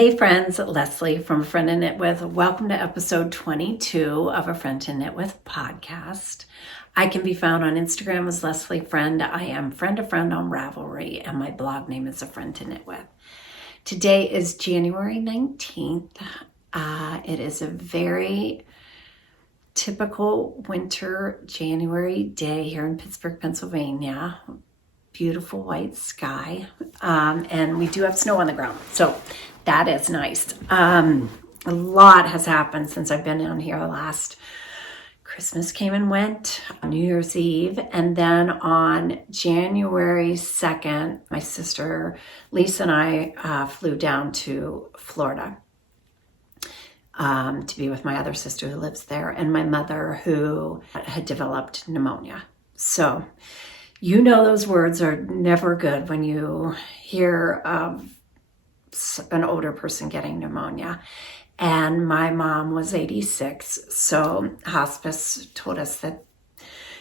Hey friends, Leslie from A Friend to Knit With. Welcome to episode 22 of A Friend to Knit With podcast. I can be found on Instagram as Leslie Friend. I am friend to friend on Ravelry, and my blog name is A Friend to Knit With. Today is January 19th. It is a very typical winter January day here in Pittsburgh, Pennsylvania. Beautiful white sky, and we do have snow on the ground, so that is nice. A lot has happened since I've been down here. Last Christmas came and went, New Year's Eve, and then on January 2nd, my sister Lisa and I flew down to Florida to be with my other sister who lives there, and my mother who had developed pneumonia. So you know those words are never good when you hear of an older person getting pneumonia. And my mom was 86, so hospice told us that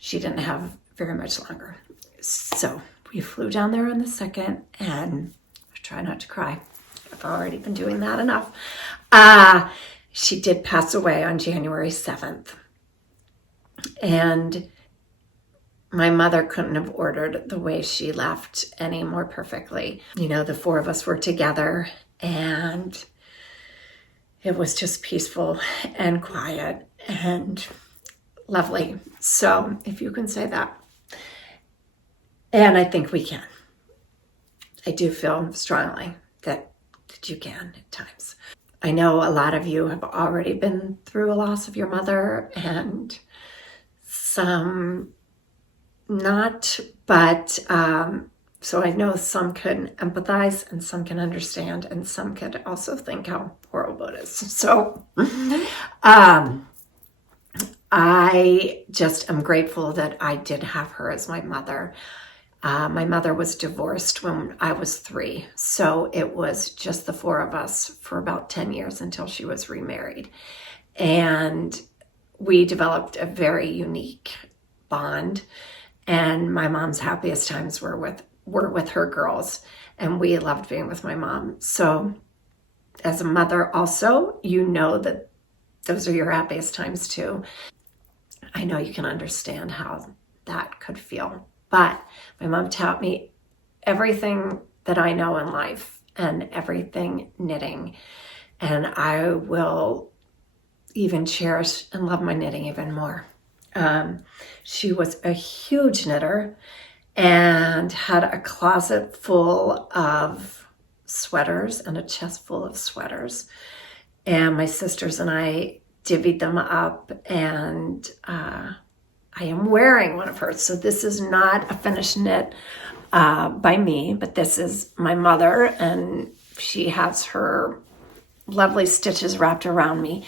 she didn't have very much longer. So we flew down there on the 2nd, and I try not to cry. I've already been doing that enough. She did pass away on January 7th. And my mother couldn't have ordered the way she left any more perfectly. You know, the four of us were together, and it was just peaceful and quiet and lovely. So if you can say that, and I think we can. I do feel strongly that you can at times. I know a lot of you have already been through a loss of your mother, and some not, but so I know some can empathize and some can understand, and some could also think how horrible it is. So I just am grateful that I did have her as my mother. My mother was divorced when I was 3, so it was just the four of us for about 10 years until she was remarried. And we developed a very unique bond. And my mom's happiest times were with her girls, and we loved being with my mom. So as a mother also, you know that those are your happiest times too. I know you can understand how that could feel. But my mom taught me everything that I know in life and everything knitting. And I will even cherish and love my knitting even more. She was a huge knitter and had a closet full of sweaters and a chest full of sweaters. And my sisters and I divvied them up, and I am wearing one of hers. So this is not a finished knit by me, but this is my mother, and she has her lovely stitches wrapped around me.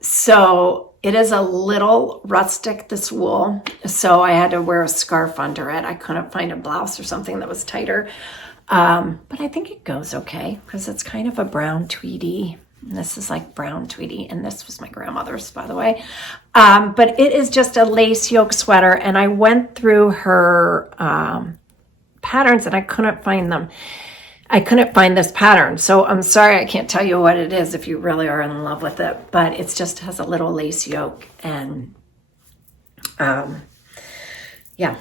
So it is a little rustic, this wool, so I had to wear a scarf under it. I couldn't find a blouse or something that was tighter, but I think it goes okay because it's kind of a brown tweedy. And this is like brown tweedy, and this was my grandmother's, by the way. But it is just a lace yoke sweater, and I went through her patterns, and I couldn't find them. I couldn't find this pattern, so I'm sorry I can't tell you what it is if you really are in love with it, but it just has a little lace yoke, and yeah,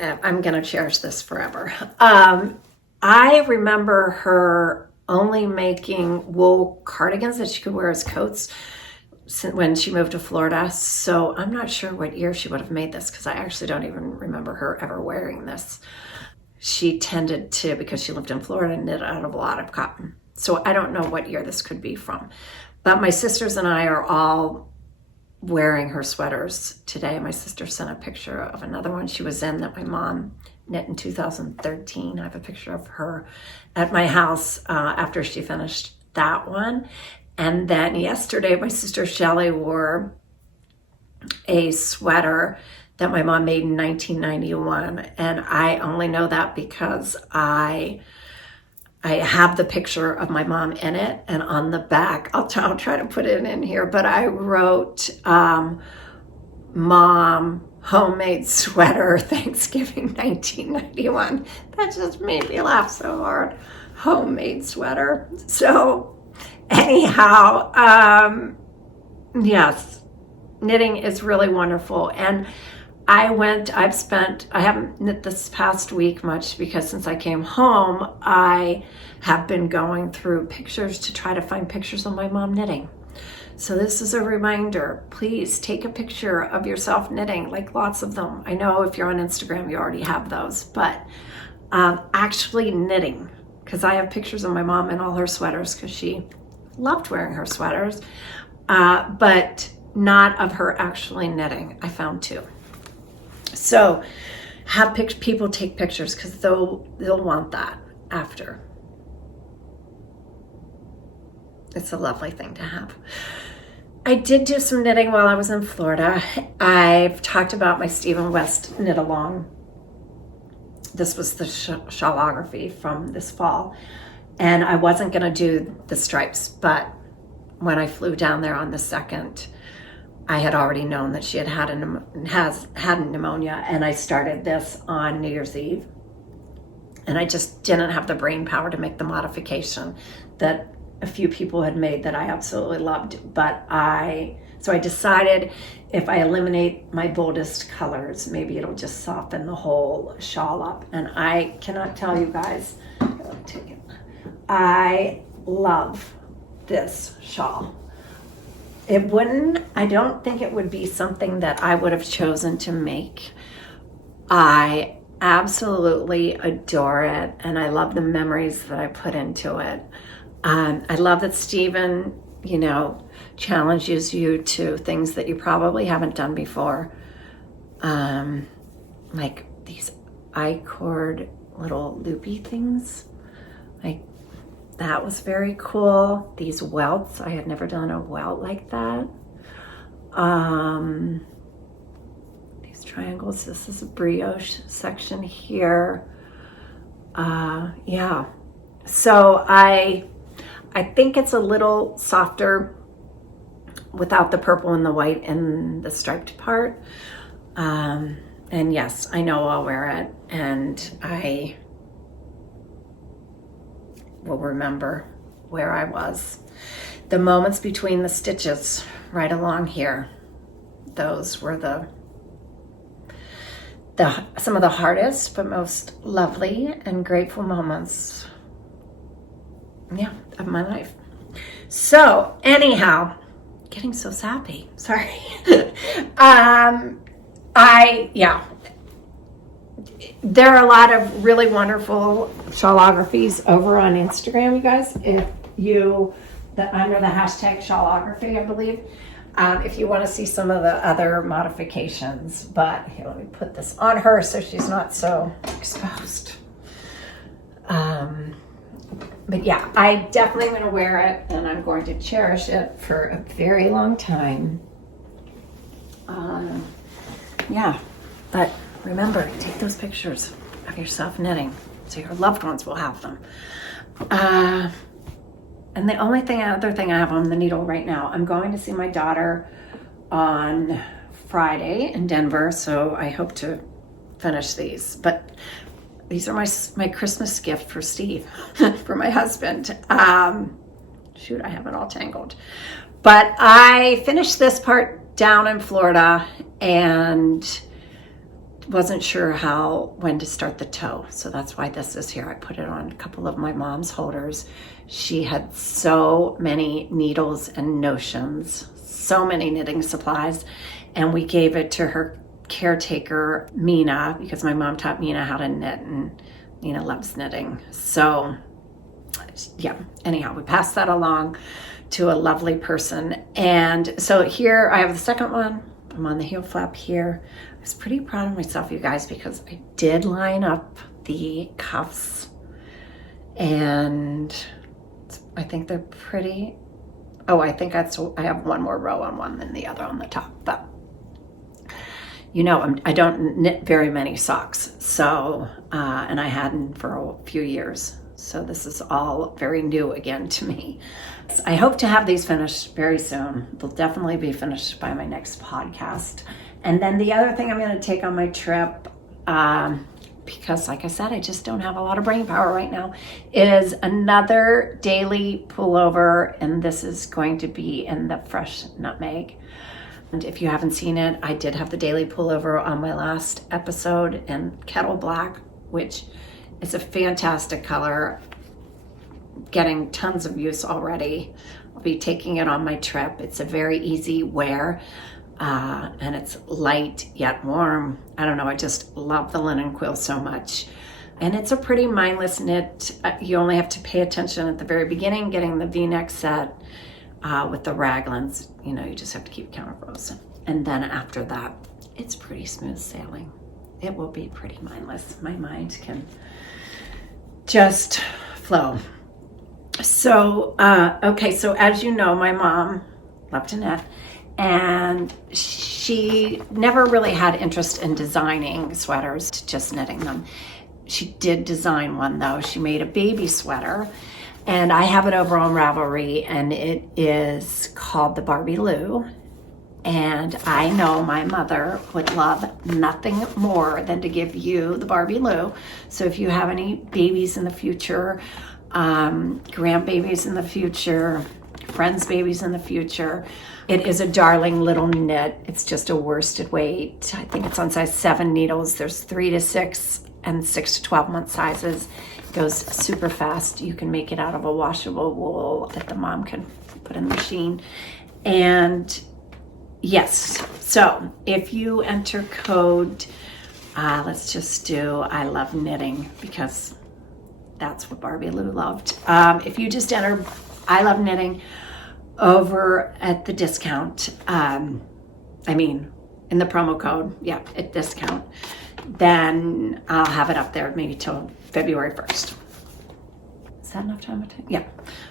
I'm gonna cherish this forever. I remember her only making wool cardigans that she could wear as coats when she moved to Florida, so I'm not sure what year she would have made this, because I actually don't even remember her ever wearing this. She tended to, because she lived in Florida, knit out of a lot of cotton. So I don't know what year this could be from. But my sisters and I are all wearing her sweaters today. My sister sent a picture of another one she was in that my mom knit in 2013. I have a picture of her at my house after she finished that one. And then yesterday, my sister Shelley wore a sweater that my mom made in 1991, and I only know that because I have the picture of my mom in it, and on the back, I'll try to put it in here, but I wrote, Mom, homemade sweater, Thanksgiving 1991. That just made me laugh so hard. homemade sweater. So anyhow, yes, knitting is really wonderful. And I haven't knit this past week much because since I came home, I have been going through pictures to try to find pictures of my mom knitting. So this is a reminder, please take a picture of yourself knitting, like lots of them. I know if you're on Instagram, you already have those, but actually knitting, because I have pictures of my mom in all her sweaters because she loved wearing her sweaters, but not of her actually knitting. I found two. So have people take pictures because they'll want that after. It's a lovely thing to have. I did do some knitting while I was in Florida. I've talked about my Stephen West knit along. This was the Shawlography from this fall. And I wasn't going to do the stripes, but when I flew down there on the 2nd, I had already known that she had had pneumonia, and I started this on New Year's Eve. And I just didn't have the brain power to make the modification that a few people had made that I absolutely loved. So I decided if I eliminate my boldest colors, maybe it'll just soften the whole shawl up. And I cannot tell you guys, I love this shawl. I don't think it would be something that I would have chosen to make. I absolutely adore it, and I love the memories that I put into it. I love that Stephen, challenges you to things that you probably haven't done before. Like these I-cord little loopy things. Like that was very cool. These welts, I had never done a welt like that. These triangles, this is a brioche section here. Yeah. So I think it's a little softer without the purple and the white and the striped part. And yes, I know I'll wear it, and I will remember where I was. The moments between the stitches right along here, those were some of the hardest but most lovely and grateful moments, of my life. So anyhow, getting so sappy, sorry. There are a lot of really wonderful shawlographies over on Instagram, you guys. If under the hashtag Shawlography, I believe, if you want to see some of the other modifications. But here, let me put this on her so she's not so exposed. But yeah, I definitely am going to wear it, and I'm going to cherish it for a very long time. But remember, take those pictures of yourself knitting so your loved ones will have them. And the other thing I have on the needle right now, I'm going to see my daughter on Friday in Denver, so I hope to finish these. But these are my Christmas gift for Steve, for my husband. Shoot, I have it all tangled. But I finished this part down in Florida and wasn't sure when to start the toe. So that's why this is here. I put it on a couple of my mom's holders. She had so many needles and notions, so many knitting supplies, and we gave it to her caretaker, Mina, because my mom taught Mina how to knit, and Mina loves knitting. So yeah, anyhow, we passed that along to a lovely person. And so here I have the second one. I'm on the heel flap here. I was pretty proud of myself, you guys, because I did line up the cuffs, and I think they're pretty. I think I have one more row on one than the other on the top, but I don't knit very many socks, so and I hadn't for a few years, so this is all very new again to me. I hope to have these finished very soon. They'll definitely be finished by my next podcast. And then the other thing I'm going to take on my trip, because like I said, I just don't have a lot of brain power right now, is another daily pullover, and this is going to be in the fresh nutmeg. And if you haven't seen it, I did have the daily pullover on my last episode in Kettle Black, which is a fantastic color, getting tons of use already. I'll be taking it on my trip. It's a very easy wear, and it's light yet warm. I don't know, I just love the linen quill so much. And it's a pretty mindless knit. You only have to pay attention at the very beginning, getting the V-neck set with the raglans. You know, you just have to keep count of rows. And then after that, it's pretty smooth sailing. It will be pretty mindless. My mind can just flow. So, okay, so as you know, my mom loved to knit, and she never really had interest in designing sweaters, just knitting them. She did design one though. She made a baby sweater, and I have it over on Ravelry, and it is called the Barbie Lou. And I know my mother would love nothing more than to give you the Barbie Lou. So if you have any babies in the future, grandbabies in the future, friends' babies in the future, it is a darling little knit. It's just a worsted weight. I think it's on size 7 needles. There's 3 to 6 and 6 to 12 month sizes. It goes super fast. You can make it out of a washable wool that the mom can put in the machine. And yes, so if you enter code, let's just do I love knitting, because that's what Barbie Lou loved. If you just enter I love knitting over at the discount, in the promo code, yeah, at discount, then I'll have it up there maybe till February 1st. Is that enough time? Yeah,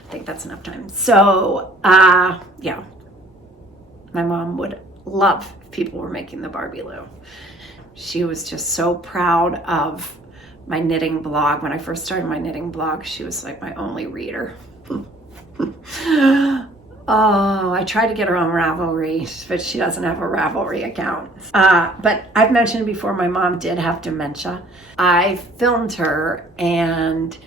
I think that's enough time. So, yeah. My mom would love if people were making the Barbie Lou. She was just so proud of my knitting blog. When I first started my knitting blog, she was like my only reader. Oh, I tried to get her on Ravelry, but she doesn't have a Ravelry account. But I've mentioned before, my mom did have dementia. I filmed her, and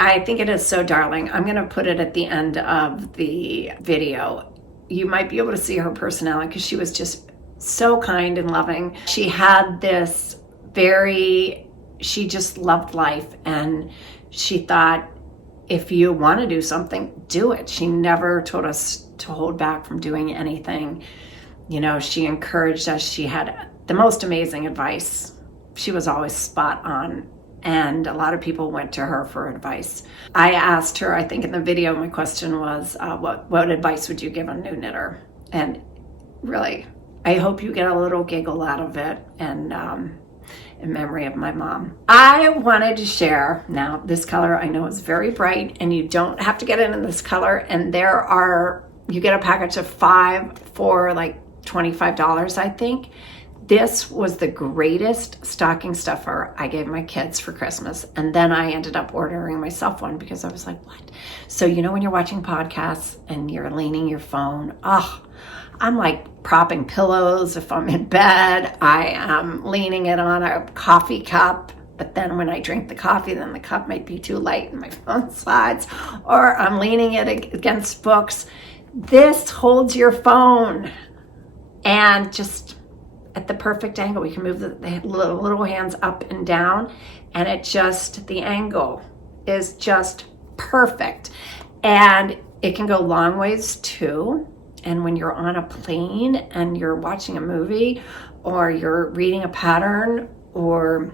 I think it is so darling. I'm going to put it at the end of the video. You might be able to see her personality, because she was just so kind and loving. She had this she just loved life, and she thought, if you want to do something, do it. She never told us to hold back from doing anything. You know, she encouraged us. She had the most amazing advice. She was always spot on, and a lot of people went to her for advice. I asked her, I think in the video, my question was, what advice would you give a new knitter? And really, I hope you get a little giggle out of it, and in memory of my mom. I wanted to share, now this color I know is very bright, and you don't have to get it in this color, and you get a package of 5 for like $25, I think. This was the greatest stocking stuffer I gave my kids for Christmas. And then I ended up ordering myself one, because I was like, what? So, you know, when you're watching podcasts and you're leaning your phone, I'm like propping pillows if I'm in bed. I am leaning it on a coffee cup. But then when I drink the coffee, then the cup might be too light and my phone slides. Or I'm leaning it against books. This holds your phone, and just at the perfect angle. You can move the little hands up and down, and the angle is just perfect. And it can go long ways too. And when you're on a plane and you're watching a movie, or you're reading a pattern, or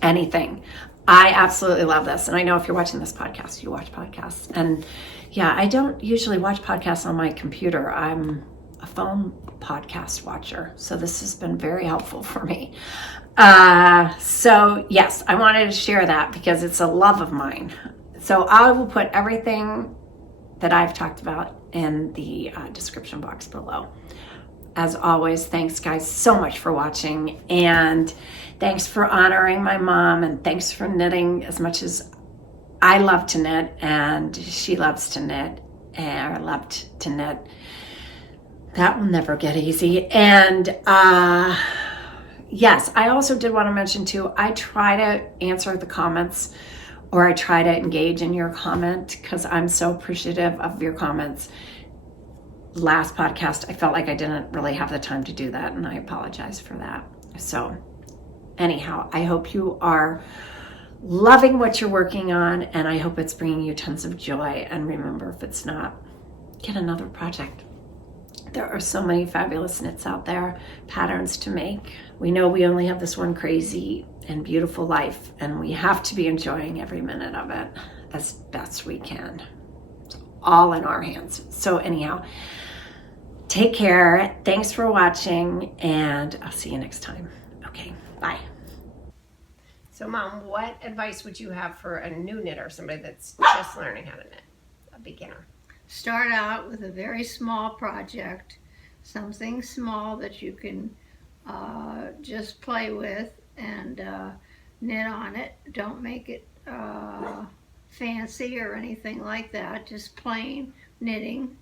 anything, I absolutely love this. And I know if you're watching this podcast, you watch podcasts. And yeah, I don't usually watch podcasts on my computer. I'm a phone podcast watcher. So this has been very helpful for me. So yes, I wanted to share that because it's a love of mine. So I will put everything that I've talked about in the description box below. As always, thanks guys so much for watching, and thanks for honoring my mom, and thanks for knitting as much as I love to knit and she loves to knit, and loved to knit. That will never get easy. And yes, I also did want to mention too, I try to answer the comments, or I try to engage in your comment, because I'm so appreciative of your comments. Last podcast, I felt like I didn't really have the time to do that, and I apologize for that. So anyhow, I hope you are loving what you're working on, and I hope it's bringing you tons of joy. And remember, if it's not, get another project. There are so many fabulous knits out there, patterns to make. We know we only have this one crazy and beautiful life, and we have to be enjoying every minute of it as best we can. It's all in our hands. So anyhow, take care. Thanks for watching, and I'll see you next time. Okay, bye. So Mom, what advice would you have for a new knitter, somebody that's just learning how to knit, a beginner? Start out with a very small project, something small that you can just play with and knit on it. Don't make it fancy or anything like that, just plain knitting.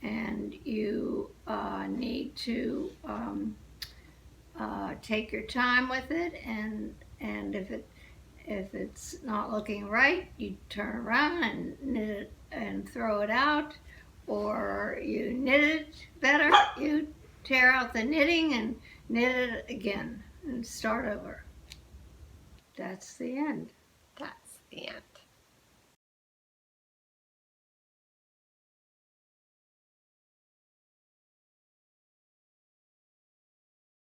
And you need to take your time with it, and if it's not looking right, you turn around and knit it and throw it out, or you knit it better, you tear out the knitting and knit it again and start over. That's the end. That's the end.